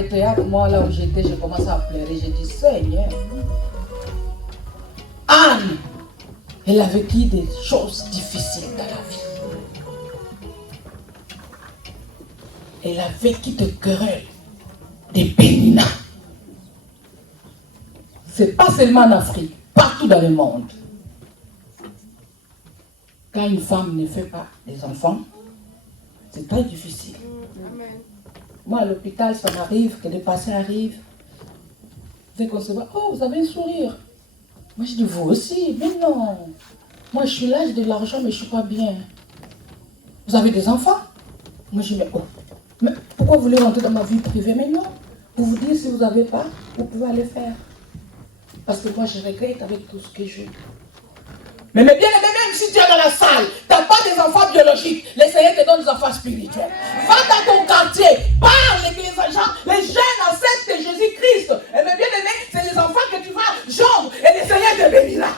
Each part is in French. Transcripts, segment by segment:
les théâtres, moi là où j'étais, j'ai commencé à pleurer. J'ai dit, Seigneur, Anne, elle a vécu des choses difficiles dans la vie. Elle a vécu des querelles, des péninats. C'est pas seulement en Afrique, partout dans le monde. Quand une femme ne fait pas des enfants, c'est très difficile. Moi, à l'hôpital, ça m'arrive que des patients arrivent. Dès qu'on se voit, oh, vous avez un sourire. Moi, je dis, vous aussi. Mais non. Moi, je suis là, j'ai de l'argent, mais je ne suis pas bien. Vous avez des enfants? Moi, je dis, mais, oh, mais pourquoi vous voulez rentrer dans ma vie privée? Mais non. Pour vous dire, si vous n'avez pas, vous pouvez aller faire. Parce que moi, je regrette avec tout ce que j'ai. Mais bien aimé, même si tu es dans la salle, tu n'as pas des enfants biologiques, le Seigneur te donne des enfants spirituels. Va dans ton quartier, parle avec les gens, les jeunes acceptent Jésus-Christ. Et bien aimé, c'est les enfants que tu vas joindre et le Seigneur te bénira.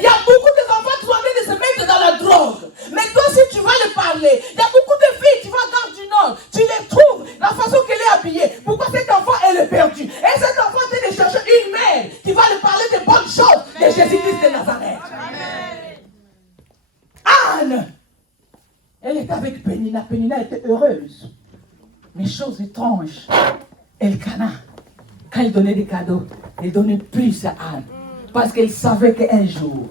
Il y a beaucoup d'enfants qui sont en train de se mettre dans la drogue. Mais toi, si tu vas les parler, il y a beaucoup de filles, tu vas à Gare du Nord, tu les trouves, la façon qu'elle est habillée. Pourquoi cet enfant, elle est perdue? Et cet enfant, tu es de chercher une mère qui va lui parler de bonnes choses de Jésus-Christ de Nazareth. Anne, elle était avec Pénina. Pénina était heureuse. Mais chose étrange, Elkana, quand il donnait des cadeaux, il donnait plus à Anne. Parce qu'elle savait qu'un jour,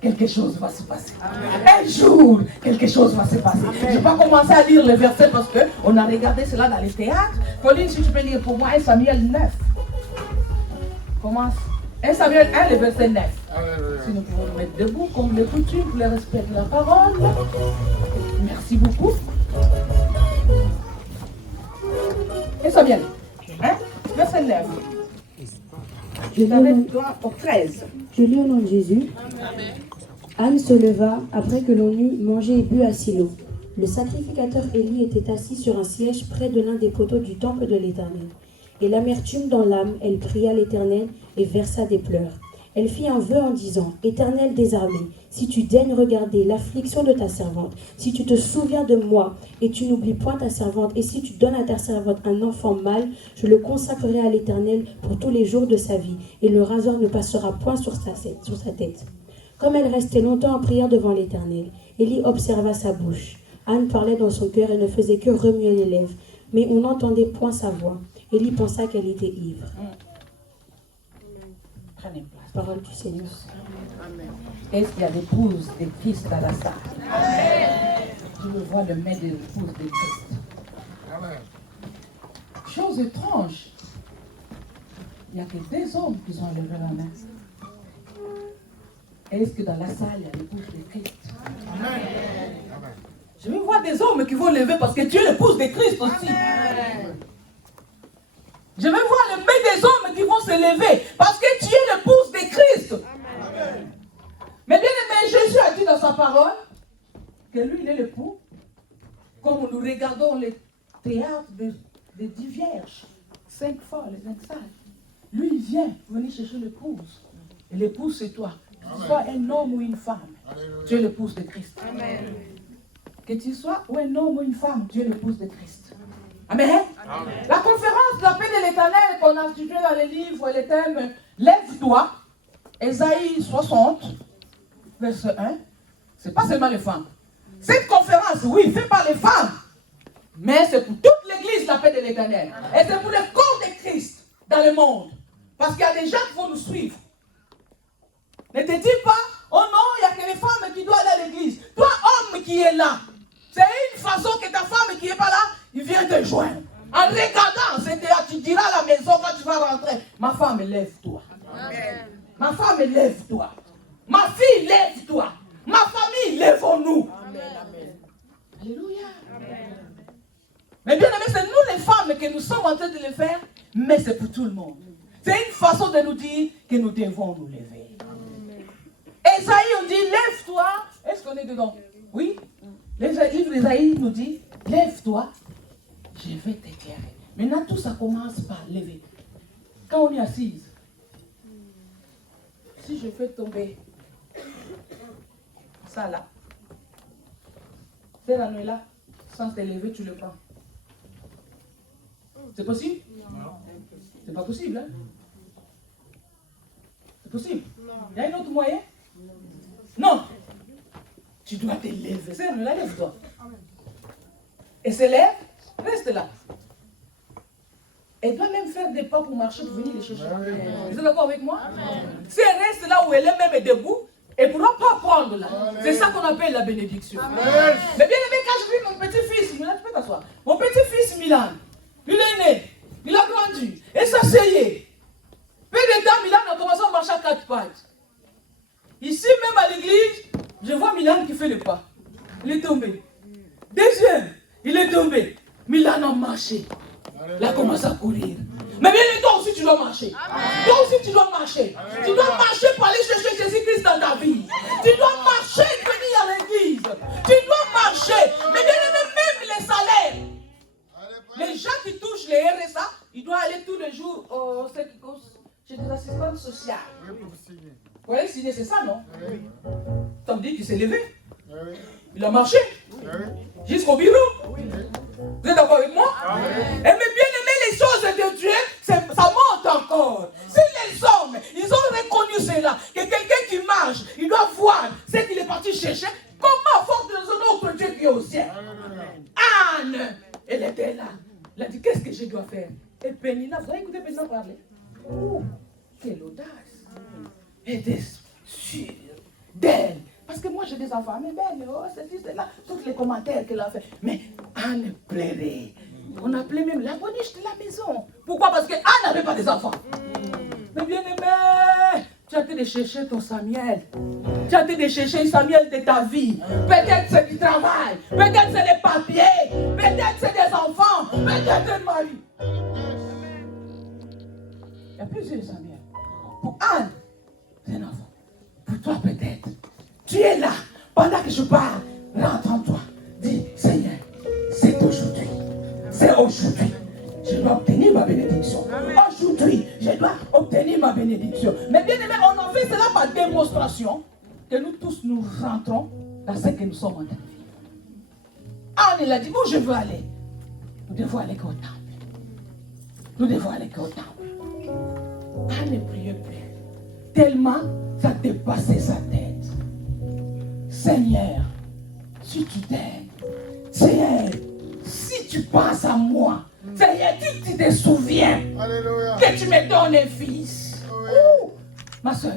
quelque chose va se passer. Un jour, quelque chose va se passer. Je ne vais pas commencer à lire les versets parce qu'on a regardé cela dans les théâtres. Pauline, si tu peux lire pour moi 1 Samuel 9. Commence. 1 Samuel 1, le verset 9. Si nous pouvons nous mettre debout, comme de coutume, pour le respect de la parole. Merci beaucoup. 1 Samuel 1, verset 9. Je lis au 13. Je lis au nom de Jésus. Anne se leva après que l'on eut mangé et bu à Silo. Le sacrificateur Élie était assis sur un siège près de l'un des poteaux du temple de l'Éternel. Et l'amertume dans l'âme, elle pria l'Éternel et versa des pleurs. Elle fit un vœu en disant, « Éternel des armées, si tu daignes regarder l'affliction de ta servante, si tu te souviens de moi et tu n'oublies point ta servante, et si tu donnes à ta servante un enfant mâle, je le consacrerai à l'Éternel pour tous les jours de sa vie, et le rasoir ne passera point sur sa tête. » Comme elle restait longtemps en prière devant l'Éternel, Élie observa sa bouche. Anne parlait dans son cœur et ne faisait que remuer les lèvres, mais on n'entendait point sa voix. Élie pensa qu'elle était ivre. Prenez place. Parole du Seigneur. Est-ce qu'il y a l'épouse de Christ dans la salle? Je veux voir le main de l'épouse de Christ. Chose étrange. Il n'y a que des hommes qui ont levé la main. Est-ce que dans la salle, il y a l'épouse de Christ? Amen. Je veux voir des hommes qui vont lever parce que tu es l'épouse de Christ aussi. Amen. Je veux voir le main des hommes qui vont se lever parce que tu es l'épouse de Christ. Amen. Mais bien aimé, Jésus a dit dans sa parole que lui, il est l'époux. Comme nous regardons les théâtres des 10 vierges, 5 folles, les 5 sages. Lui, il vient venir chercher l'épouse. Et l'épouse, c'est toi. Que tu sois un homme ou une femme, Alléluia. Tu es l'épouse de Christ. Amen. Que tu sois ou un homme ou une femme, tu es l'épouse de Christ. Amen. Amen. La conférence de la paix de l'Éternel qu'on a instituée dans les livres, le thème Lève-toi, Ésaïe 60, verset 1. Ce n'est pas seulement les femmes. Cette conférence, oui, faite par les femmes, mais c'est pour toute l'église la paix de l'Éternel. Et c'est pour le corps de Christ dans le monde. Parce qu'il y a des gens qui vont nous suivre. Ne te dis pas, oh non, il n'y a que les femmes qui doivent aller à l'église. Toi, homme qui est là, c'est une façon que ta femme qui n'est pas là, il vient te joindre. En regardant, tu diras à la maison quand tu vas rentrer, ma femme, lève-toi. Amen. Ma femme, lève-toi. Ma fille, lève-toi. Ma famille, lèvons-nous. Amen. Amen. Alléluia. Amen. Mais bien aimé, c'est nous les femmes que nous sommes en train de le faire, mais c'est pour tout le monde. C'est une façon de nous dire que nous devons nous lever. Esaïe, on dit, lève-toi. Est-ce qu'on est dedans? Oui. Le livre d'Esaïe nous dit, lève-toi, je vais t'éclairer. Maintenant, tout ça commence par lever. Quand on est assise, si je fais tomber ça là, c'est la nuit là, sans te lever, tu le prends. C'est possible? C'est pas possible, hein? C'est possible? Il y a un autre moyen? Non. Tu dois te lever. C'est la lève-toi. Et se lève, reste là. Elle doit même faire des pas pour marcher, pour venir les chercher. Vous êtes d'accord avec moi? Si elle reste là où elle est même debout, elle ne pourra pas prendre là. C'est ça qu'on appelle la bénédiction. Mais bien aimé, quand je vis mon petit-fils, Milan, tu peux t'asseoir. Mon petit-fils Milan, il est né, il a grandi, et s'asseyait. Peu de temps, Milan a commencé à marcher à 4 pattes. Ici même à l'église, je vois Milan qui fait le pas. Il est tombé. Deuxième, il est tombé. Milan a marché. Il a commencé à courir. Mais bien, toi aussi tu dois marcher. Toi aussi tu dois marcher. Tu dois marcher pour aller chercher Jésus-Christ dans ta vie. Tu dois marcher et venir à l'église. Tu dois marcher. Mais bien, même les salaires. Les gens qui touchent les RSA, ils doivent aller tous les jours chez des assistantes sociales. Pour aller signer, c'est ça, non? Ça veut dire qu'il s'est levé. Il a marché. Jusqu'au bureau. Vous êtes d'accord avec moi? Et mais bien aimé, les choses de Dieu, ça monte encore. Si les hommes, ils ont reconnu cela, que quelqu'un qui marche, il doit voir ce qu'il est parti chercher, comment force de notre Dieu qui est au ciel? Anne, elle était là. Elle a dit, qu'est-ce que je dois faire? Et Pénina, vous avez écouté Pénina parler? Oh, quelle audace! Elle était sûre d'elle. Parce que moi j'ai des enfants, mais belle, oh, c'est là, tous les commentaires qu'elle a fait. Mais Anne pleurait. On appelait même la boniche de la maison. Pourquoi? Parce que Anne n'avait pas des enfants. Mais bien aimé, tu as été de chercher ton Samuel. Tu as été de chercher Samuel de ta vie. Peut-être c'est du travail, peut-être c'est des papiers, peut-être c'est des enfants, peut-être c'est le mari. Il y a plusieurs Samuel. Pour Anne, c'est un enfant. Pour toi peut-être. Tu es là, pendant que je parle, rentre en toi. Dis, Seigneur, c'est aujourd'hui. C'est aujourd'hui. Je dois obtenir ma bénédiction. Aujourd'hui, je dois obtenir ma bénédiction. Mais bien aimé, on en fait cela par démonstration que nous tous nous rentrons dans ce que nous sommes en train de vivre. Ah, on a dit, où je veux aller? Nous devons aller au temple. Nous devons aller au temple. Ah, ne priez plus. Tellement ça dépassait sa tête. Seigneur, si tu t'aimes, Seigneur, si tu penses à moi, Seigneur, tu te souviens que tu me donnes un fils. Ma soeur,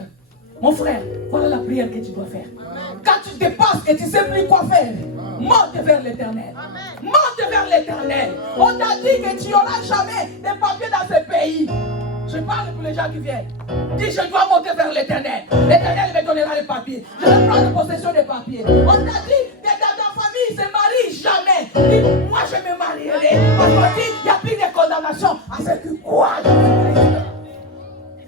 mon frère, voilà la prière que tu dois faire. Quand tu dépasses et tu ne sais plus quoi faire, monte vers l'éternel. Monte vers l'éternel. On t'a dit que tu n'auras jamais de papiers dans ce pays. Je parle pour les gens qui viennent. Dis, je dois monter vers l'éternel. L'éternel me donnera les papiers. Je vais prendre possession des papiers. On t'a dit que dans ta famille, ne se marie jamais. Dis, moi je me marierai. Parce qu'on dit, il n'y a plus de condamnation à ceux qui croient.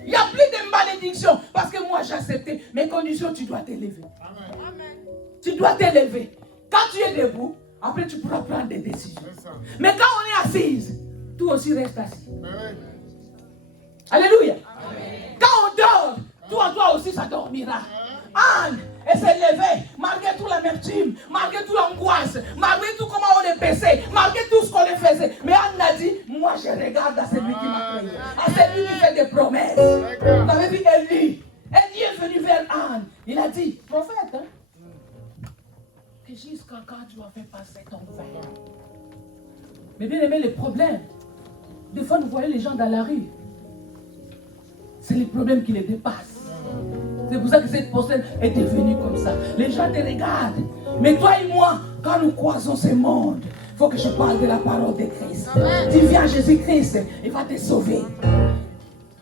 Il n'y a plus de malédiction. Parce que moi j'ai accepté mes conditions, tu dois t'élever. Tu dois t'élever. Quand tu es debout, après tu pourras prendre des décisions. Mais quand on est assise, toi aussi reste assis. Alléluia. Amen. Quand on dort, toi aussi ça dormira. Anne, elle s'est levée, malgré toute l'amertume, malgré toute l'angoisse, malgré tout comment on est baissé, malgré tout ce qu'on les faisait. Mais Anne a dit, moi je regarde à celui qui m'a créé, à celui qui fait des promesses. Vous avez vu Élie? Élie est venu vers Anne. Il a dit, prophète, que jusqu'à quand tu vas faire passer ton verre? Mais bien aimé, les problèmes, des fois nous voyons les gens dans la rue. C'est les problèmes qui les dépassent. C'est pour ça que cette personne est devenue comme ça. Les gens te regardent. Mais toi et moi, quand nous croisons ce monde, il faut que je parle de la parole de Christ. Tu viens à Jésus-Christ, il va te sauver.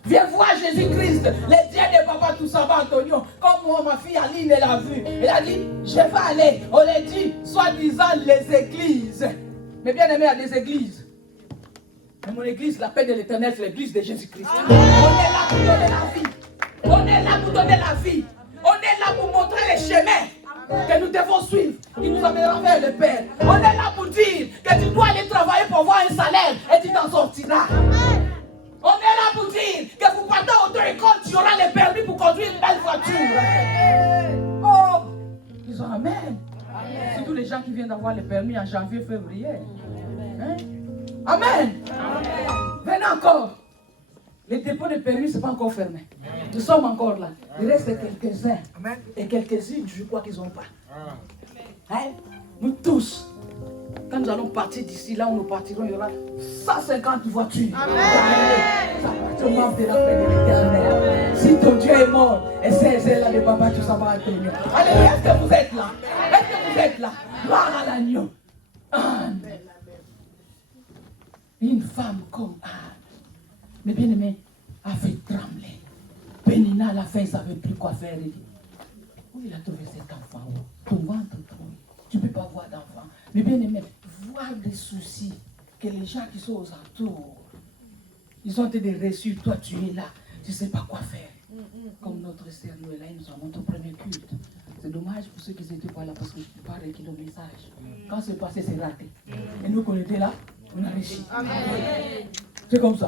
Viens voir Jésus-Christ, les dieux de Papa Toussaba Antonio. Comme moi, ma fille Aline, elle a vu. Elle a dit, je vais aller. On l'a dit, soi-disant les églises. Mais bien aimé, il y a des églises. Mais mon église, la paix de l'éternel, c'est l'église de Jésus-Christ. On est là pour donner la vie. On est là pour donner la vie. On est là pour montrer les chemins que nous devons suivre, qui nous amèneront vers le Père. On est là pour dire que tu dois aller travailler pour avoir un salaire et tu t'en sortiras. On est là pour dire que vous partez à auto-école, tu auras le permis pour conduire une belle voiture. Oh, ils ont amen. Surtout les gens qui viennent d'avoir le permis en janvier, février. Hein? Amen. Venez encore. Les dépôts de permis, ce n'est pas encore fermé. Nous sommes encore là. Il reste quelques-uns. Et quelques-unes, je crois qu'ils n'ont pas. Hein? Nous tous, quand nous allons partir d'ici, là où nous partirons, il y aura 150 voitures. Ça appartient de la paix de l'Éternel. Si ton Dieu est mort, et c'est là de papa, tout ça va être mieux. Allez, est-ce que vous êtes là? Est-ce que vous êtes là? Gloire à l'agneau. Amen. Une femme comme Anne, mais bien aimé, avait tremblé. Pénina, à la fin, il ne savait plus quoi faire. Il dit, où il a trouvé cet enfant? Ton ventre trouve. Tu ne peux pas voir d'enfant. Mais bien aimé, voir des soucis que les gens qui sont aux alentours, ils ont été reçus. Toi, tu es là. Tu ne sais pas quoi faire. Comme notre sœur Noëlla, nous avons notre premier culte. C'est dommage pour ceux qui n'étaient pas là parce que je parle avec le message. Quand c'est passé, c'est raté. Et nous, qu'on était là, on a réussi. C'est comme ça.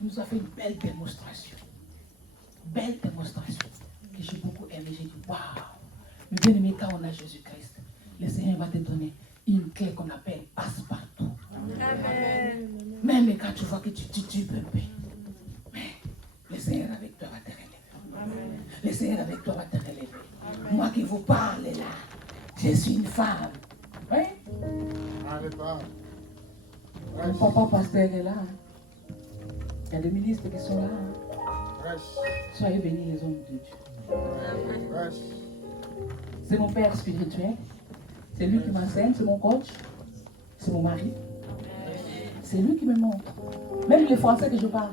Il nous a fait une belle démonstration. Belle démonstration. Que j'ai beaucoup aimé. J'ai dit, waouh. Mais bien aimé, quand on a Jésus-Christ, le Seigneur va te donner une clé qu'on appelle passe-partout. Même quand tu vois que tu peux, mais le Seigneur avec toi va te relever. Le Seigneur avec toi va te relever. Moi qui vous parle là, je suis une femme. Oui? Le papa pasteur est là. Il y a des ministres qui sont là. Soyez bénis les hommes de Dieu. C'est mon père spirituel. C'est lui qui m'enseigne, c'est mon coach. C'est mon mari. C'est lui qui me montre. Même les Français que je parle.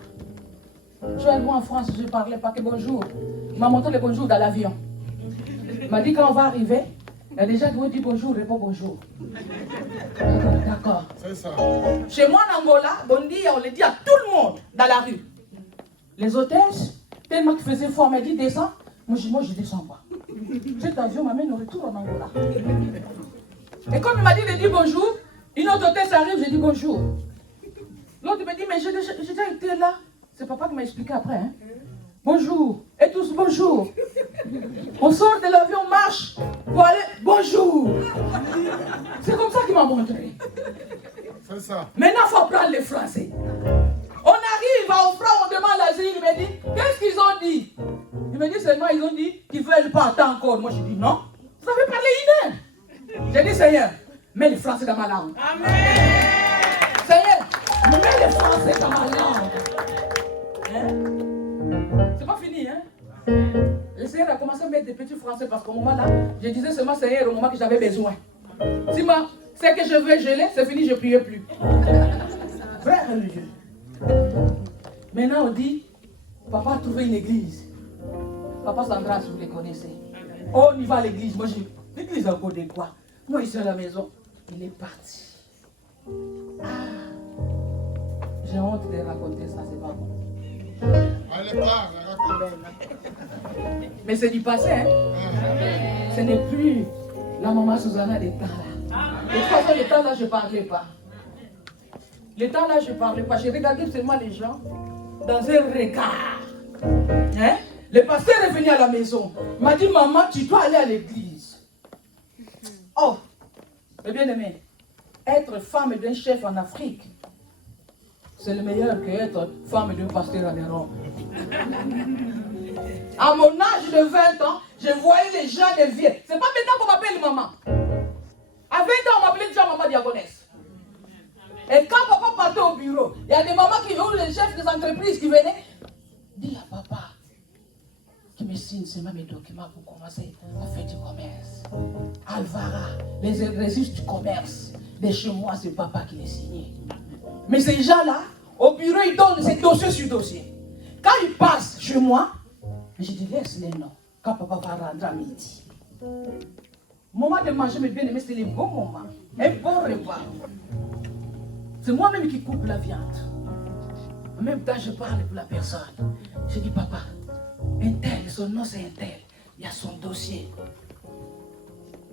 Je suis allé en France, je ne parlais pas que bonjour. Il m'a montré le bonjour dans l'avion. Il m'a dit quand on va arriver, il y a des gens qui vont dire bonjour, réponds bonjour. D'accord. C'est ça. Chez moi en Angola, bon dia, on le dit à tout le monde dans la rue. Les hôtesses, tellement qu'ils faisaient froid, on m'a dit descends. Moi je ne descends pas. Cet avion m'amène au retour en Angola. Et comme il m'a dit de dire bonjour, une autre hôtesse arrive, je dis bonjour. L'autre me dit, mais j'ai déjà été là. C'est papa qui m'a expliqué après. Hein? Bonjour. Et tous bonjour. On sort de l'avion, on marche pour aller bonjour. C'est comme ça qu'il m'a montré. C'est ça. Maintenant, il faut apprendre les Français. On arrive à Offra, on demande l'asile, il me dit, qu'est-ce qu'ils ont dit? Il me dit seulement, ils ont dit qu'ils veulent pas attendre encore. Moi, je dis non. Vous avez parlé une heure. J'ai dit, Seigneur, mets les Français dans ma langue. Amen. Seigneur, mets les Français dans ma langue. Hein? C'est pas fini, hein? Le Seigneur a commencé à mettre des petits Français parce qu'au moment là, je disais seulement Seigneur au moment que j'avais besoin. Si moi, c'est que je veux geler, c'est fini, je ne priais plus. Frère religieux. Maintenant, on dit, papa a trouvé une église. Papa Sandras, vous les connaissez. Oh, on y va à l'église. Moi, j'ai l'église a encore de quoi? Moi, ici à la maison, il est parti. Ah, j'ai honte de raconter ça, c'est pas bon. Allez, parle, raconte. Mais c'est du passé, hein? Ce n'est plus la maman Susanna des temps là. De toute façon, les temps là, je ne parlais pas. Les temps là, je ne parlais pas. J'ai regardé seulement les gens dans un regard. Hein? Le pasteur est venu à la maison. Il m'a dit, maman, tu dois aller à l'église. Oh, mais bien aimé, être femme d'un chef en Afrique, c'est le meilleur que être femme d'un pasteur à Rome. À mon âge de 20 ans, je voyais les gens de vieux. C'est pas maintenant qu'on m'appelle maman. À 20 ans, on m'appelait déjà maman diaconesse. Et quand papa partait au bureau, il y a des mamans qui ont les chefs des entreprises qui venaient. Dis à papa qui me signe seulement mes documents pour commencer à faire du commerce. Alvara, les registres du commerce. De chez moi, c'est papa qui les signait. Mais ces gens-là, au bureau, ils donnent ces dossiers sur dossier. Quand ils passent chez moi, je dis laisse les noms. Quand papa va rentrer à midi. Moment de manger, mes bien-aimés, c'est les bons moments. Un bon repas. C'est moi-même qui coupe la viande. En même temps, je parle pour la personne. Je dis, papa, un tel, son nom c'est un tel. Il y a son dossier.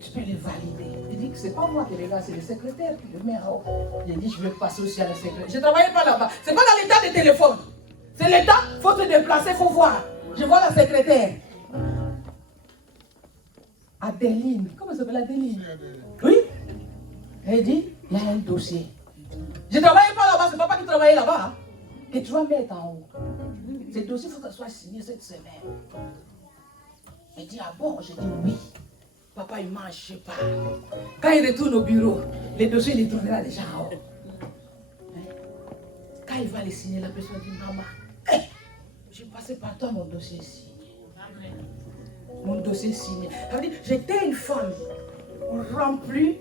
Tu peux le valider. Il dit que c'est pas moi qui regarde, c'est le secrétaire qui le met en haut. Il dit, je vais passer aussi à la secrétaire. Je ne travaillais pas là-bas. C'est pas dans l'état de téléphone. C'est l'état, il faut se déplacer, il faut voir. Je vois la secrétaire. Adeline. Comment ça s'appelle Adeline? Oui. Elle dit, il y a un dossier. Je ne travaillais pas là-bas, c'est papa qui travaillait là-bas. Hein, que tu vas mettre en haut. Ce dossier, il faut que ça soit signé cette semaine. Il dit, ah bon? J'ai dit oui. Papa, il ne mange pas. Quand il retourne au bureau, les dossiers, il les trouvera déjà en haut. Quand il va les signer, la personne dit, maman, j'ai passé par toi, mon dossier signé. Mon dossier signé. Ça veut dire, j'étais une femme remplie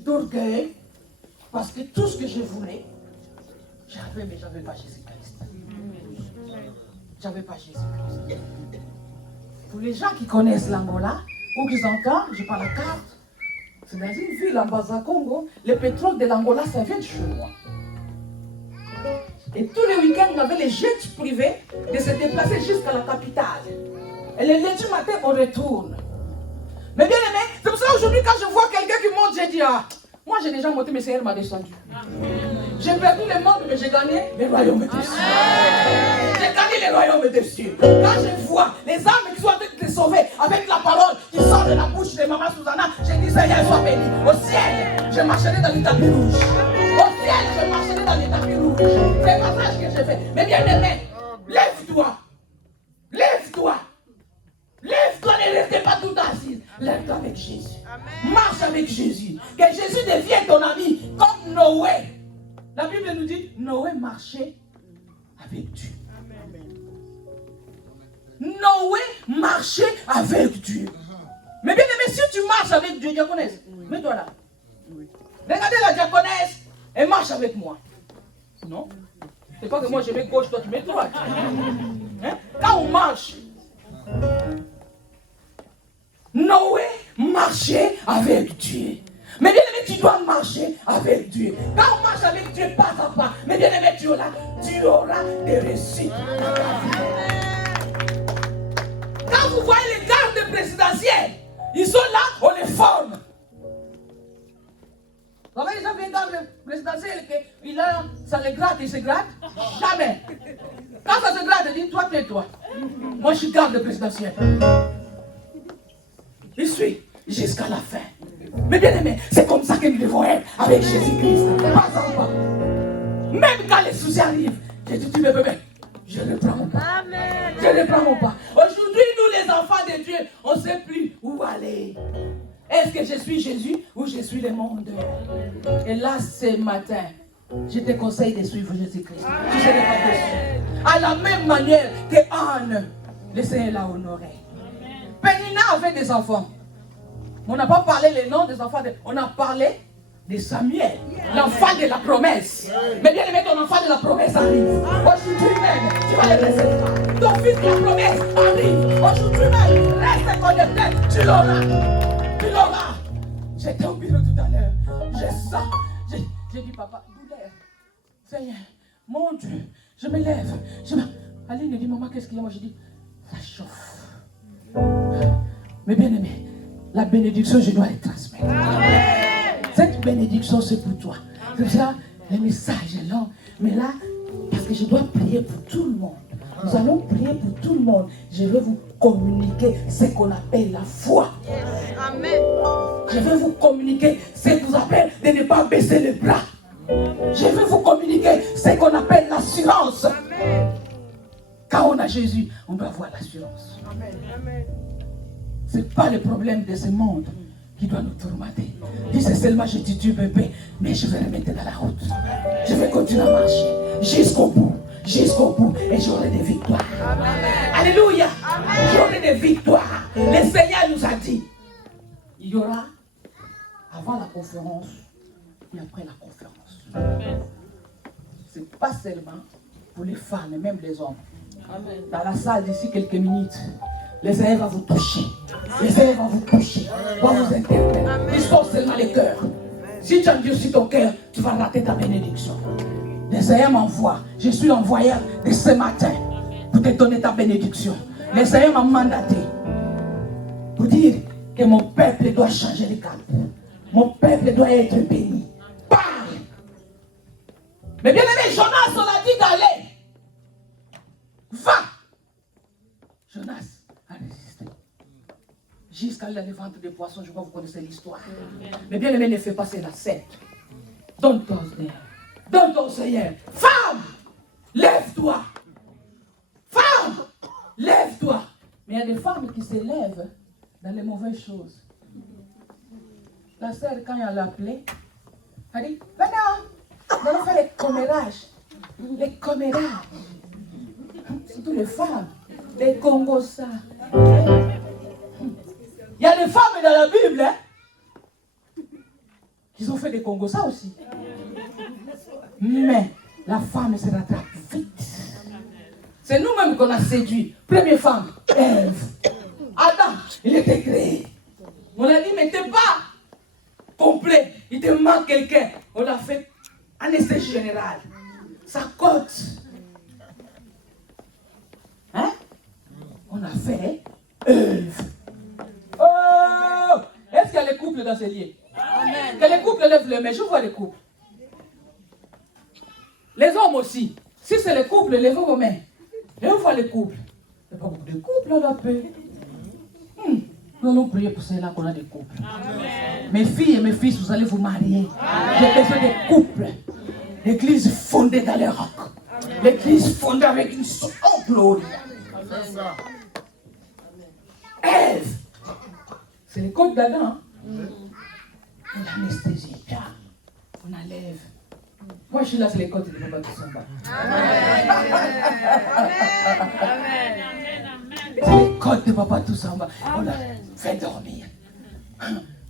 d'orgueil, parce que tout ce que je voulais, j'avais, mais je n'avais pas Jésus-Christ. J'avais pas Jésus-Christ. Pour les gens qui connaissent l'Angola, ou qui entendent, je parle la carte, c'est dans une ville en Bas-Congo, le pétrole de l'Angola, ça vient de chez moi. Et tous les week-ends, on avait les jets privés de se déplacer jusqu'à la capitale. Et le lundi matin, on retourne. Mais bien aimé, c'est pour ça aujourd'hui, quand je vois quelqu'un qui monte, j'ai dit, ah, moi j'ai déjà monté, mais Seigneur m'a descendu. J'ai perdu le monde, mais j'ai gagné le royaume dessus. J'ai gagné le royaume dessus. Quand je vois les âmes qui sont en train de te sauver avec la parole qui sort de la bouche de maman Susanna, j'ai dit, Seigneur, sois béni. Au ciel, je marcherai dans les tapis rouges. Au ciel, je marcherai dans les tapis rouges. C'est le passage que je fais. Mais bien aimé, lève-toi. Lève-toi. Lève-toi, ne restez pas tout assise. Lève-toi avec Jésus. Amen. Marche avec Jésus. Que Jésus devienne ton ami comme Noé. La Bible nous dit, Noé marchait avec Dieu. Amen. Noé marchait avec Dieu. Mais bien aimé, si tu marches avec Dieu, diaconesse, mets-toi là. Regardez la diaconesse, elle marche avec moi. Non? C'est pas que moi je mets gauche, toi tu mets droite. Hein? Quand on marche, Noé marchait avec Dieu. Mais bien aimé, tu dois marcher avec Dieu. Quand on marche avec Dieu pas à pas, mais bien aimé, tu auras des réussites. Quand vous voyez les gardes présidentiels, ils sont là, on les forme. Vous voyez, ils ont un garde présidentiel ça les gratte, il se gratte. Jamais. Quand ça se gratte, il dit, toi, tais-toi. Moi, je suis garde présidentiel. Il suit jusqu'à la fin. Mais bien aimé, c'est comme ça que nous devons être avec Jésus-Christ. Pas en pas. Même quand les soucis arrivent, j'ai dit, tu me bébé, je ne prends pas. Amen. Je ne prends pas. Aujourd'hui, nous les enfants de Dieu, on ne sait plus où aller. Est-ce que je suis Jésus ou je suis le monde? Et là, ce matin, je te conseille de suivre Jésus-Christ. Tu ne seras pas déçu. À la même manière que Anne, le Seigneur l'a honoré. Pénina avait des enfants. On n'a pas parlé les noms des enfants. On a parlé de Samuel, l'enfant de la promesse. Mais bien aimé, ton enfant de la promesse arrive. Aujourd'hui même, tu vas le recevoir. Ton fils de la promesse arrive. Aujourd'hui même, reste connecté. Tu l'auras. Tu l'auras. J'étais au bureau tout à l'heure. Je sens. J'ai dit, papa, douleur. Seigneur, mon Dieu, je me lève. Aline dit, maman, qu'est-ce qu'il y a? Moi, je dis, ça chauffe. Mais bien aimé, la bénédiction, je dois les transmettre. Amen. Cette bénédiction, c'est pour toi. C'est pour ça, le message est long. Mais là, parce que je dois prier pour tout le monde. Nous allons prier pour tout le monde. Je vais vous communiquer ce qu'on appelle la foi. Amen. Je vais vous communiquer ce qu'on appelle de ne pas baisser les bras. Je vais vous communiquer ce qu'on appelle l'assurance. Amen. Quand on a Jésus, on doit avoir l'assurance. Amen. Ce n'est pas le problème de ce monde qui doit nous tourmenter. Dis, c'est seulement je titube bébé, mais je vais remettre dans la route. Je vais continuer à marcher jusqu'au bout, et j'aurai des victoires. Amen. Alléluia. J'aurai des victoires. Le Seigneur nous a dit, il y aura avant la conférence et après la conférence. Ce n'est pas seulement pour les femmes, mais même les hommes. Amen. Dans la salle d'ici quelques minutes, le Seigneur va vous toucher. Le Seigneur va vous toucher, va vous interpeller. Dispose seulement le cœur. Si tu as Dieu sur ton cœur, tu vas rater ta bénédiction. Le Seigneur m'envoie. Je suis l'envoyeur de ce matin pour te donner ta bénédiction. Le Seigneur m'a mandaté pour dire que mon peuple doit changer de cap. Mon peuple doit être béni. Parle. Mais bien aimé, Jonas, on a dit d'aller. Va. Jonas a résisté. Jusqu'à la vente des poissons, je crois que vous connaissez l'histoire. Mais bien aimé, ne fais pas la scène. Don't pause there. dans ton Seigneur. Femme, lève-toi. Femme, lève-toi. Mais il y a des femmes qui se lèvent dans les mauvaises choses. La sœur, quand elle l'a appelée, elle dit, venez, nous allons faire les commérages. Les commérages. Surtout les femmes. Les Congosa. Il y a des femmes dans la Bible, hein, qui ont fait des Congosa aussi. Mais la femme se rattrape vite. C'est nous-mêmes qu'on a séduit. Première femme, Ève. Adam, il était créé. On a dit, mais t'es pas complet. Il te manque quelqu'un. On l'a fait anesthésie générale. Sa côte. Hein? On a fait Ève. Oh! Est-ce qu'il y a les couples dans ce lieu? Amen. Que les couples lèvent les mains. Je vois les couples. Les hommes aussi. Si c'est les couples, levez vos mains. Et on voit les couples. Il n'y a pas beaucoup de couples à la paix. Nous allons prier pour cela qu'on a des couples. Amen. Mes filles et mes fils, vous allez vous marier. J'ai besoin de couples. L'église fondée dans les rocs. L'église fondée avec une seule gloire. Ève. C'est les côtes d'Adam. Hein? On anesthésie. Bien. On enlève. Moi, je suis là, c'est les côtes de Papa Toussamba. C'est les côtes de Papa Toussamba. On a fait dormir.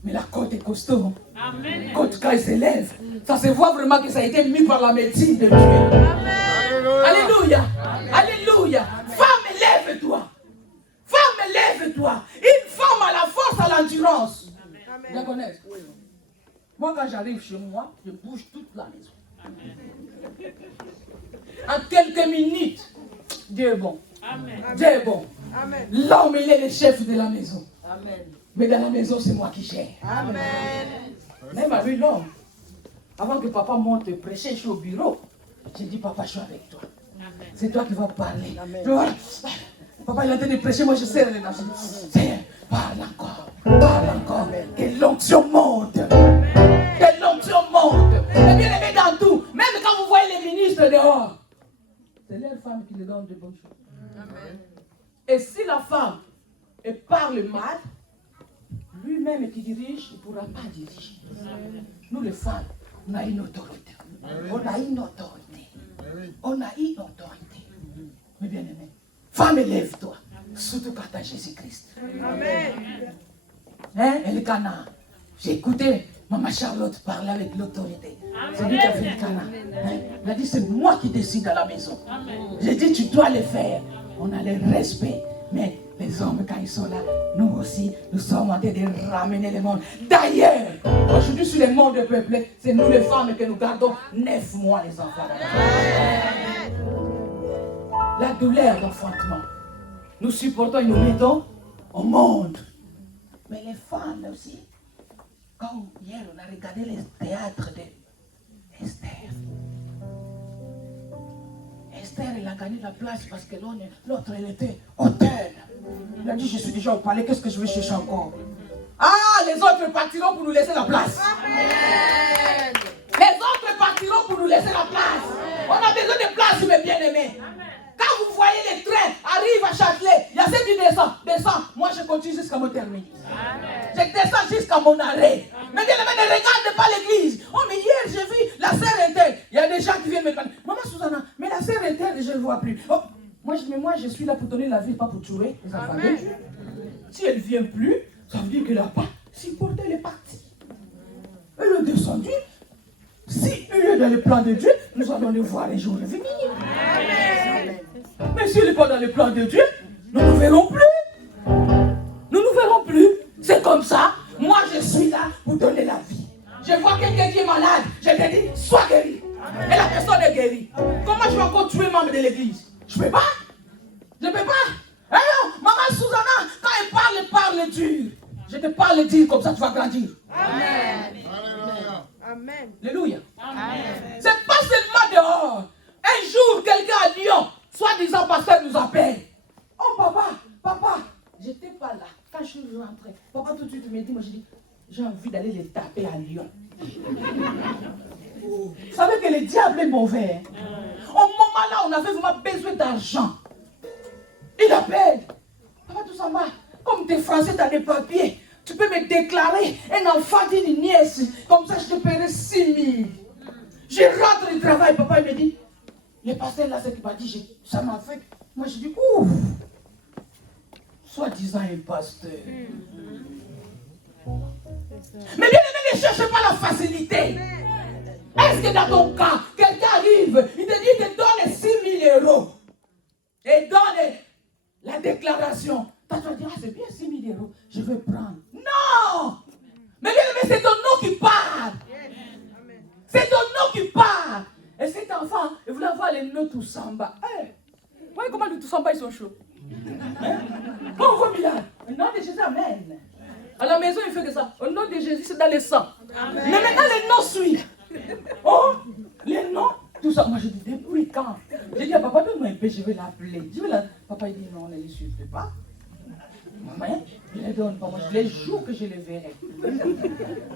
Mais la côte est costaud. Amen. Côte, quand elle s'élève, ça se voit vraiment que ça a été mis par la médecine de Dieu. Amen. Alléluia. Amen. Alléluia. Femme, lève-toi. Femme, lève-toi. Une femme a la force, à l'endurance. Vous connaissez? Moi, quand j'arrive chez moi, je bouge toute la maison. Amen. En quelques minutes, Dieu est bon. Amen. Dieu est bon. Amen. L'homme, il est le chef de la maison. Amen. Mais dans la maison, c'est moi qui gère. Amen. Même avec l'homme, avant que papa monte prêcher, je suis au bureau. J'ai dit, papa, je suis avec toi. Amen. C'est toi qui vas parler. Amen. Papa, il est en train de prêcher, moi je serre les nations. Seigneur, parle encore. Parle encore. Que l'onction monte. Que l'onction monte. Et bien aimé dans tout. Même quand vous voyez les ministres dehors, c'est leur femme qui les donne de bonnes choses. Amen. Et si la femme parle mal, lui-même qui dirige, il ne pourra pas diriger. Amen. Nous les femmes, on a une autorité. Amen. On a une autorité. Amen. On a une autorité. Mais bien aimé, femme, élève-toi. Surtout quand tu as Jésus-Christ. Amen. Hein, Elkana, j'ai écouté Maman Charlotte parler avec l'autorité. C'est lui qui a fait Elkana. Hein? Il a dit, c'est moi qui décide à la maison. J'ai dit, tu dois le faire. On a le respect. Mais les hommes, quand ils sont là, nous aussi, nous sommes en train de ramener le monde. D'ailleurs, aujourd'hui, sur le monde peuplé, c'est nous les femmes que nous gardons 9 mois les enfants. La douleur d'enfantement. Nous supportons et nous mettons au monde. Mais les femmes aussi, comme hier, on a regardé les théâtres d'Esther. Esther, elle a gagné la place parce que l'autre, elle était hautaine. Il a dit, je suis déjà au palais, qu'est-ce que je vais chercher encore? Ah, les autres partiront pour nous laisser la place. Amen. Les autres partiront pour nous laisser la place. Amen. On a besoin de place, mes bien-aimés. Quand vous voyez les trains arrivent à Châtelet, il y a ceux qui descendent. Moi, je continue jusqu'à mon terme. Je descends jusqu'à mon arrêt. Mais bien aimé, ne regarde pas l'église. Oh, mais hier, j'ai vu la sœur interne. Il y a des gens qui viennent me demander, Maman Susanna, mais la sœur interne, je ne le vois plus. Oh, moi, je suis là pour donner la vie, pas pour tuer les enfants de Dieu. Si elle ne vient plus, ça veut dire qu'elle n'a pas supporté les parties. Elle est descendue. Si elle est dans le plan de Dieu, nous allons le voir les jours à venir. Mais s'il n'est pas dans le plan de Dieu, nous ne verrons plus. Nous ne verrons plus. C'est comme ça. Moi, je suis là pour donner la vie. Je vois quelqu'un qui est malade. Je te dis, sois guéri. Et la personne est guérie. Comment je vais encore tuer un membre de l'église? Je ne peux pas. Je ne peux pas. Alors, Maman Susanna, quand elle parle dur. Je te parle dur, comme ça tu vas grandir. Amen. Alléluia. Amen. Alléluia. Amen. C'est pas seulement dehors. Un jour, quelqu'un à Lyon, soi-disant pasteur nous appelle. Oh papa, j'étais pas là. Quand je suis rentré, papa tout de suite me dit, moi j'ai dit, j'ai envie d'aller les taper à Lyon. Vous savez que le diable est mauvais. Au moment là, on avait vraiment besoin d'argent. Il appelle. Papa Toussamba, comme tu es français, tu as des papiers. Tu peux me déclarer un enfant d'une nièce. Comme ça, je te paierai 6 000. Je rentre du travail. Papa il me dit, le pasteur là, ce qu'il m'a dit, ça m'a fait. Moi, je dis, ouf. Soi-disant un pasteur. Mais bien aimé, ne cherche pas la facilité. Est-ce que dans ton cas, quelqu'un arrive, il te dit, il te donne 6 000 euros. Et donne la déclaration. Tu vas dire, ah, c'est bien 6 000 euros, je vais prendre. Non! Mais bien aimé, c'est ton nom qui parle. C'est ton nom qui parle. Et cet enfant, il voulait avoir le nom Toussamba. Hey, vous voyez comment les Toussamba, ils sont chauds. Hein? Quand on voit Milan, au nom de Jésus, amen. À la maison, il fait que ça. Au nom de Jésus, c'est dans le sang. Amen. Mais maintenant, les noms suivent. Oh, les noms, tout ça. Moi, je dis, depuis quand? J'ai dit à papa, donne-moi un peu, je vais l'appeler. Papa, il dit, non, ne les suivez pas. Maman, je les donne pas. Moi, les jours que je les verrai,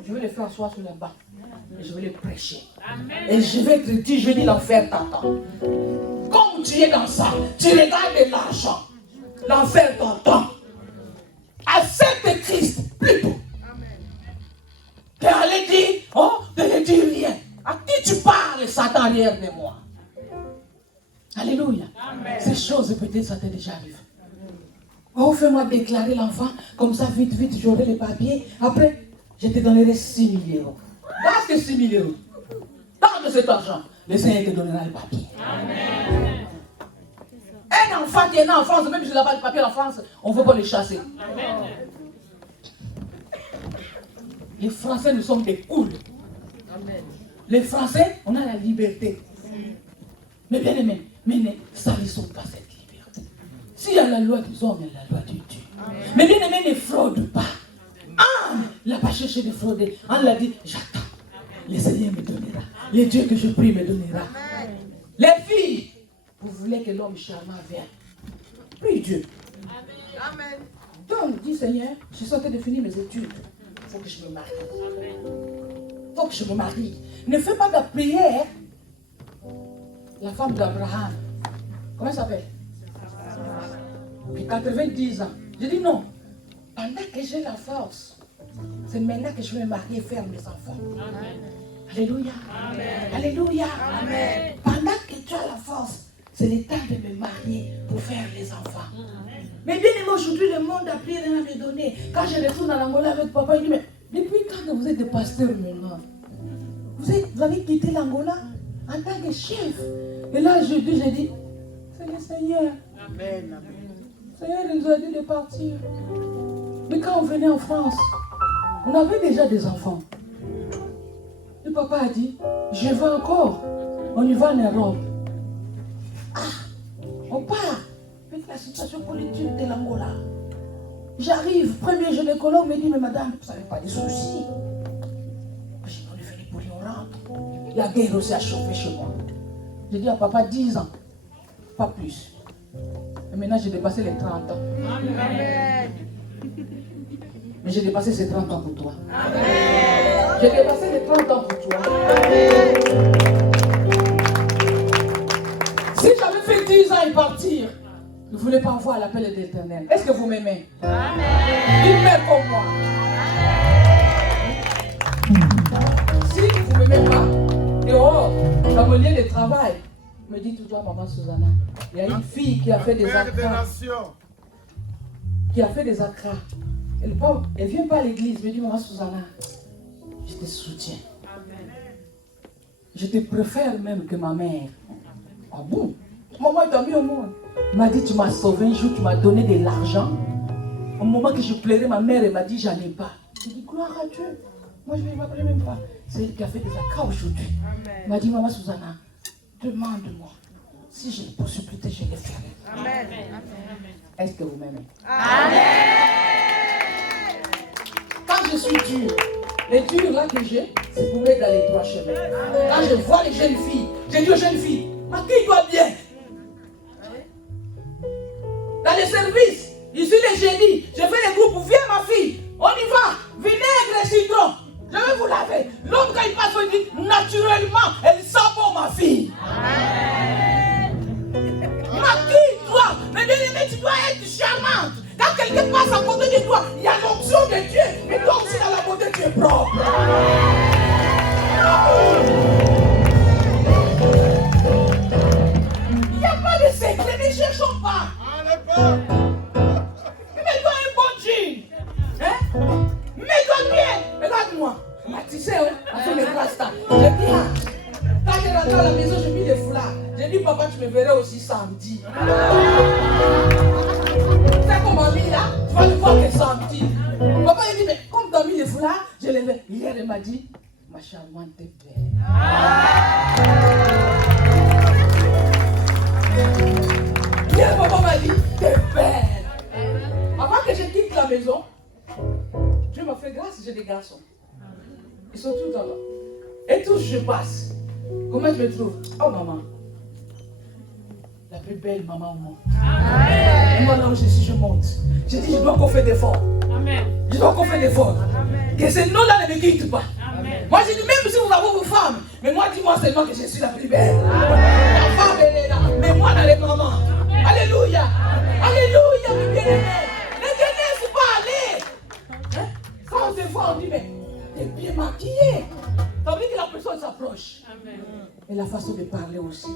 je vais les faire asseoir sur la banc. Et je vais les prêcher. Amen. Et je vais te dire, je dis, l'enfer t'attend. Comme tu es dans ça, tu regardes l'argent. L'enfer t'attend. Accepte Christ, plutôt. Tu allais dire, oh, tu ne dis rien. À qui tu parles, Satan, derrière de moi? Alléluia. Amen. Ces choses, peut-être, ça t'est déjà arrivé. Oh, fais-moi déclarer l'enfant, comme ça, vite, vite, j'aurai les papiers. Après, je te donnerai 6 000 euros. Dans ces 6 000 euros, dans cet argent, le Seigneur te donnera les papiers. Amen. Un enfant qui est né en France, même si il n'a pas de papier en France, on ne veut pas le chasser. Amen. Les Français, nous sommes des cools. Amen. Les Français, on a la liberté. Mais bien aimé, mais ça ne sont pas cette liberté. S'il y a la loi des hommes, il y a la loi de Dieu. Amen. Mais bien aimé, ne fraude pas. Ah, il n'a pas cherché de frauder. On l'a dit, j'attends. Le Seigneur me donnera. Le Dieu que je prie me donnera. Amen. Les filles, vous voulez que l'homme charmant vienne. Prie Dieu. Amen. Donc, dis Seigneur, je suis en train de finir mes études. Il faut que je me marie. Il faut que je me marie. Ne fais pas de la prière. La femme d'Abraham, comment elle s'appelle? Puis 90 ans. Je dis non. Pendant que j'ai la force, c'est maintenant que je vais me marier et faire mes enfants. Amen. Alléluia. Amen. Alléluia. Amen. Pendant que tu as la force, c'est le temps de me marier pour faire les enfants. Amen. Mais bien aimé, aujourd'hui, le monde a pris rien à me donner. Quand je retourne en Angola avec papa, il dit, mais depuis quand vous êtes des pasteurs maintenant? Vous avez quitté l'Angola en tant que chef. Et là, j'ai dit, c'est le Seigneur. Amen. Le Seigneur nous a dit de partir. Mais quand on venait en France, on avait déjà des enfants. Le papa a dit, je veux encore. On y va en Europe. Ah, on part. Avec la situation politique de l'Angola. J'arrive, premier gynécologue me dit, mais madame, vous n'avez pas de soucis. Je dis, on est venu pour on rentre. La guerre aussi a chauffé chez moi. J'ai dit à papa 10 ans, pas plus. Et maintenant j'ai dépassé les 30 ans. Amen. Mais j'ai dépassé ces 30 ans pour toi. Amen. J'ai dépassé les 30 ans pour toi. Amen. Si j'avais fait 10 ans et partir, je ne voulais pas voir l'appel de l'Éternel. Est-ce que vous m'aimez? Amen. Il m'aime comme moi. Amen. Si vous ne m'aimez pas, dehors, dans mon lieu de travail, me dit toujours maman Susanna, il y a une fille qui a fait des acras. Qui a fait des acras. Elle ne vient pas à l'église, me dit maman Susanna, je te soutiens. Amen. Je te préfère même que ma mère. Ah bon? Maman t'a mis au monde. Elle m'a dit, tu m'as sauvé un jour, tu m'as donné de l'argent. Au moment que je pleurais, ma mère, elle m'a dit, j'en ai pas. J'ai dit, gloire à Dieu. Moi, je ne m'appelais même pas. C'est elle qui a fait des acras aujourd'hui. Elle m'a dit, maman Susanna, demande-moi. Si j'ai une possibilité, je le ferai. Amen. Est-ce que vous m'aimez? Amen. Quand je suis dur, les durs là que j'ai, c'est pour mettre dans les droits chemins. Quand je vois les jeunes filles, je dis aux jeunes filles, maquille-toi bien. Dans les services, ici les jeudis, je fais les groupes, viens ma fille, on y va, vinaigre et citron. Je vais vous laver. L'homme quand il passe, il dit naturellement. verrai aussi samedi. C'est comme mamie là, tu vas le voir que samedi. Papa il dit, mais comme tu as mis les foulards, je les mets. Hier il m'a dit, ma charmante t'es belle. Hier papa m'a dit, t'es belle. Avant que je quitte la maison, Dieu m'a fait grâce, j'ai des garçons. Ils sont tous là. Et tous je passe. Comment je me trouve? Oh maman. La plus belle maman au monde. Et moi là où je suis, je monte. Je dis, je dois encore faire d'efforts. Je dois encore faire d'efforts. Que ces noms-là ne me quittent pas. Amen. Moi je dis, même si vous avez vos femmes, mais moi dis-moi seulement que je suis la plus belle. La femme elle est là, mais moi dans les mamans. Alléluia. Alléluia, mes bien-aimés. Ne te laisse pas aller. Hein? Quand on se voit, on dit, mais t'es bien maquillée. Ça veut dire que la personne s'approche. Amen. Et la façon de parler aussi.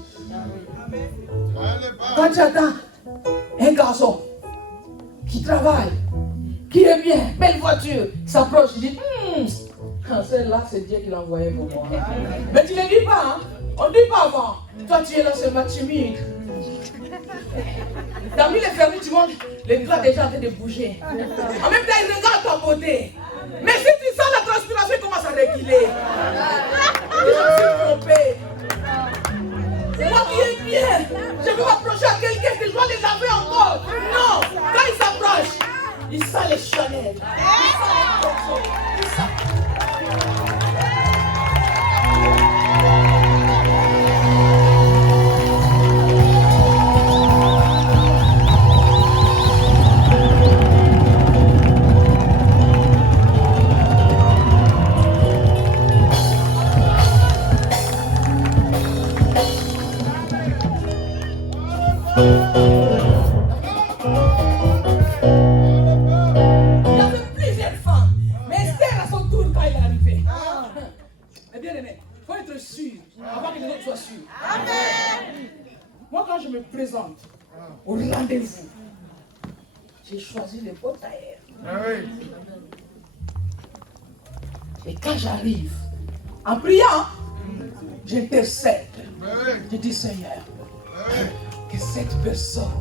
Amen. Quand tu attends un garçon qui travaille, qui est bien, belle voiture, s'approche, il dit, celle-là, c'est Dieu qui l'a envoyé pour moi. Mais tu ne dis pas, hein? On ne dit pas avant. Toi, tu es là seulement timide. T'as mis les fermiers, tu montres, les doigts déjà en train de bouger. En même temps, ils regardent ta beauté. Mais si tu sens la transpiration, il commence à réguler. Je me suis trompé. Moi qui est bien, je veux m'approcher à quelqu'un que je dois les laver encore. Non, quand il s'approche, il sent les Chanel. Il sent les Coco. Il sent... Il y avait plusieurs femmes, mais Esther à son tour quand il est arrivé. Mais bien aimé, il faut être sûr, avant que les autres soient sûrs. Moi quand je me présente au rendez-vous, j'ai choisi les beaux tailleurs. Et quand j'arrive, en priant, j'intercède. Je dis Seigneur, que cette personne,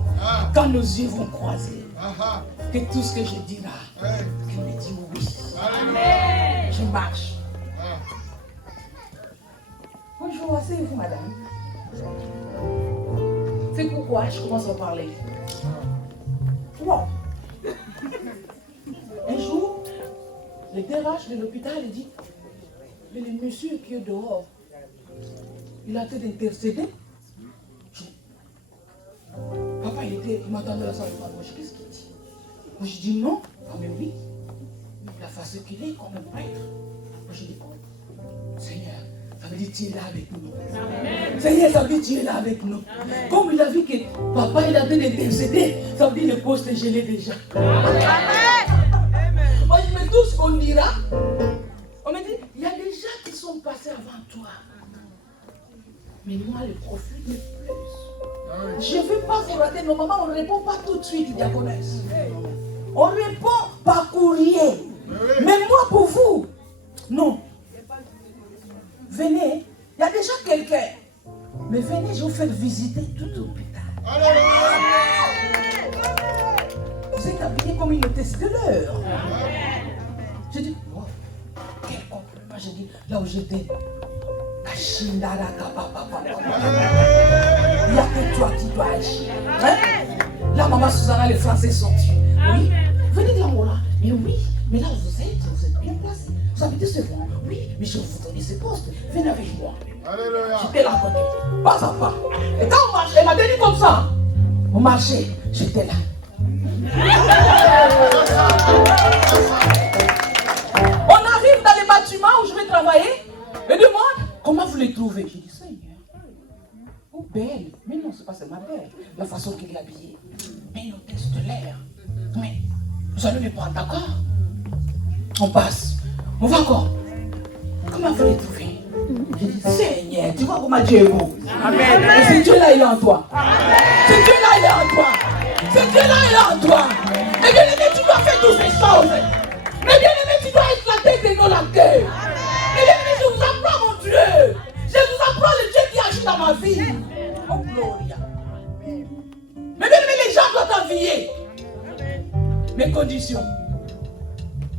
quand nos yeux vont croiser, que tout ce que je dirai, qu'elle me dise oui. Amen. Je marche. Bonjour, asseyez-vous, madame. C'est pourquoi je commence à parler. Wow. Un jour, le DRH de l'hôpital dit, mais le monsieur qui est dehors, il a été d'intercéder. Papa, il m'attendait à ça, il m'a dit, qu'est-ce qu'il dit? Moi, je dis non. Ah, mais oui. La façon qu'il est, comme un prêtre. Moi, je dis, oh, Seigneur, ça veut dire que tu es là avec nous. Amen. Seigneur, ça veut dire que tu es là avec nous. Amen. Comme il a vu que papa, il a été intercédé, ça veut dire que le poste est gelé déjà. Amen. Moi, je me dis tout ce qu'on dira. On me dit, il y a des gens qui sont passés avant toi. Mais moi, le prophète me plus. Je ne veux pas vous rater. Normalement, on ne répond pas tout de suite, diaconesse. On répond par courrier. Mais moi, pour vous, non. Venez. Il y a déjà quelqu'un. Mais venez, je vais vous faire visiter tout l'hôpital. Vous êtes habillés comme une hôtesse de l'heure. Je dis, wow, quel compliment. Je dis, là où j'étais. Il n'y a que toi qui dois agir. Hein? Là, maman Susanna, les Français sont tués. Oui, venez de là-haut là. Mais oui, mais là vous êtes bien placés. Vous habitez ce rang. Oui, mais je vais vous donner ce poste. Venez avec moi. Alléluia. J'étais là à côté, pas à pas. Et quand on marchait, elle m'a dit comme ça. On marchait, j'étais là. On arrive dans les bâtiments où je vais travailler. Et demande, comment vous les trouvez? J'ai dit, Seigneur, oh belle. Mais non, c'est pas seulement belle. La façon qu'il est habillé. Mais une hôtesse de l'air. Mais vous allez les prendre, d'accord? On passe. On va encore. Comment vous les trouvez? J'ai dit, Seigneur, tu vois comment Dieu est beau. Amen. Et ce Dieu-là, il est en toi. Ce Dieu-là, il est en toi. Ce Dieu-là, il est en toi. Mais bien aimé, tu dois faire toutes ces choses. Mais bien aimé, tu dois éclater de nos la cœur. Mais bien aimé, je vous apprends mon Dieu. Je vous apprends le Dieu qui agit dans ma vie. Oh, Gloria. oublier mes conditions.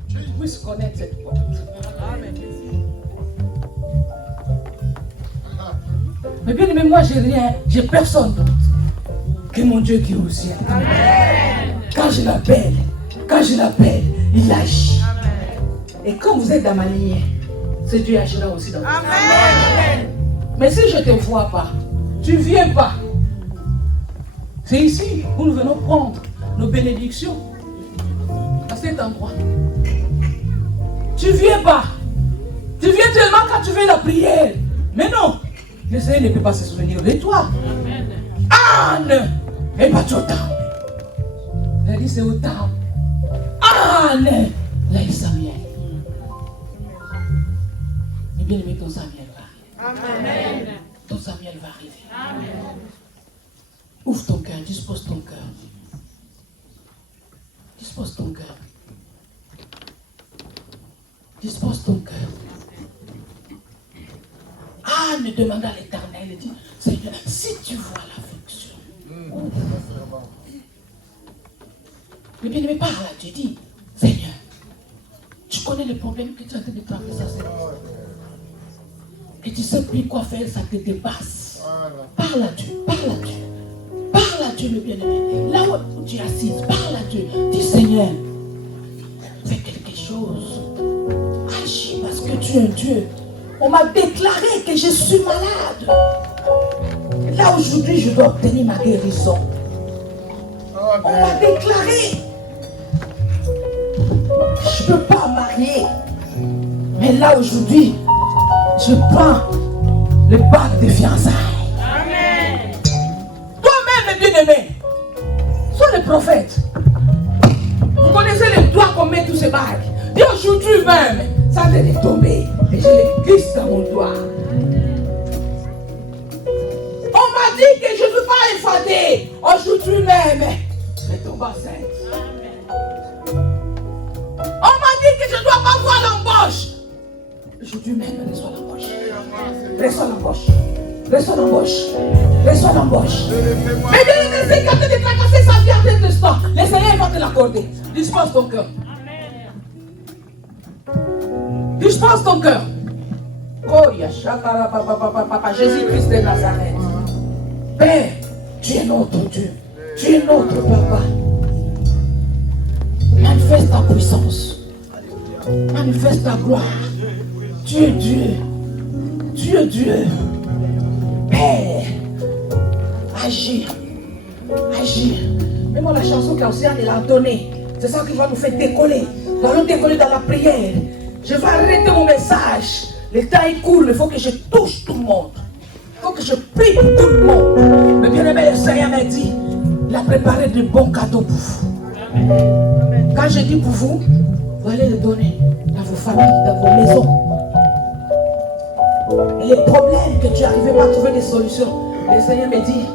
Je puisse connaître cette porte. Mais bien aimé, moi j'ai rien, j'ai personne d'autre que mon Dieu qui est au ciel. Quand je l'appelle, il agit. Et quand vous êtes dans ma lignée, ce Dieu agira aussi dans votre vie. Mais si je ne te vois pas, tu ne viens pas. C'est ici où nous venons prendre nos bénédictions. À cet endroit. Tu ne viens pas. Tu viens tellement quand tu fais la prière. Mais non, le Seigneur ne peut pas se souvenir de toi. Anne et pas tout le temps. Il a dit c'est autant. Anne, là il Samuel. Et bien aimé, ton Samuel va arriver. Amen. Ton Samuel va arriver. Amen. Ouvre ton cœur, dispose ton cœur. Dispose ton cœur. Dispose ton cœur. Anne demanda à l'Éternel, elle dit, Seigneur, si tu vois l'affliction. Mais bien aimé, parle là, tu dis, Seigneur, tu connais les problèmes que tu as en train de traverser. Et tu sais plus quoi faire, ça te dépasse. Parle à Dieu, parle à Dieu. Parle à Dieu, le bien-aimé. Là où tu es assise, parle à Dieu. Dis, Seigneur, fais quelque chose. Agis parce que tu es un Dieu. On m'a déclaré que je suis malade. Là aujourd'hui, je dois obtenir ma guérison. On m'a déclaré. Je ne peux pas marier. Mais là aujourd'hui, je prends le bac de fiançailles. Amen. Toi-même, bien-aimé, sois le prophète. Vous connaissez les doigts qu'on met tous ces bagues. Dis aujourd'hui même, ça devait tomber. Et je les glisse dans mon doigt. On m'a dit que je ne veux pas effader. Aujourd'hui même, je vais tomber enceinte. On m'a dit que je ne dois pas voir l'embauche. Aujourd'hui même, reçois l'embauche. Reçois l'embauche. Reçois l'embauche. Reçois l'embauche. Mais bien aimé, quand tu es tracassé sa vie en tête de stock, le Seigneur va te l'accorder. Dispose ton cœur. Dispose ton cœur. Oh, papa, Jésus-Christ de Nazareth. Père, tu es notre Dieu. Tu es notre papa. Manifeste ta puissance. Manifeste ta gloire. Tu es Dieu. Tu es Dieu. Père, agis. Agis. Même la chanson qu'Océane a donnée, c'est ça qui va nous faire décoller. Nous allons décoller dans la prière. Je vais arrêter mon message. Le temps est court, il faut que je touche tout le monde. Il faut que je prie pour tout le monde. Mais bien aimé, le Seigneur m'a dit, il a préparé de bons cadeaux pour vous. Quand je dis pour vous, vous allez le donner dans vos familles, dans vos maisons. Et les problèmes que tu n'arrivais pas à trouver des solutions, le Seigneur me dit,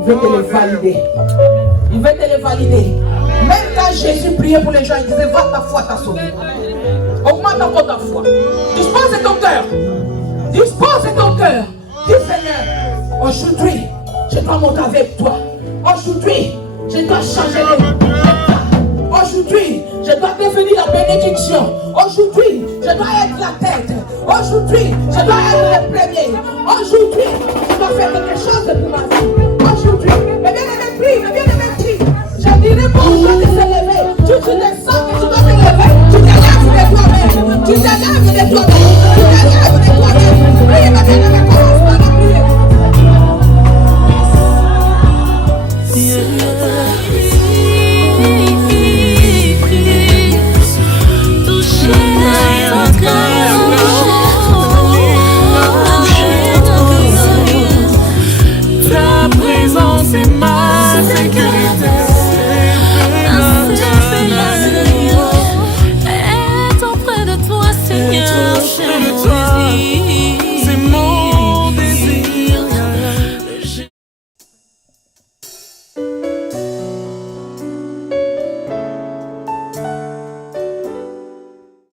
il veut te les valider. Il veut te les valider. Même quand Jésus priait pour les gens, il disait, va, ta foi t'a sauvé. Augmente encore ta foi. Dispose de ton cœur. Dispose de ton cœur. Dis, Seigneur, aujourd'hui, je dois monter avec toi. Aujourd'hui, je dois changer les vies. Aujourd'hui, je dois devenir la bénédiction. Aujourd'hui, je dois être la tête. Aujourd'hui, je dois être le premier. Aujourd'hui, je dois faire quelque chose pour ma vie.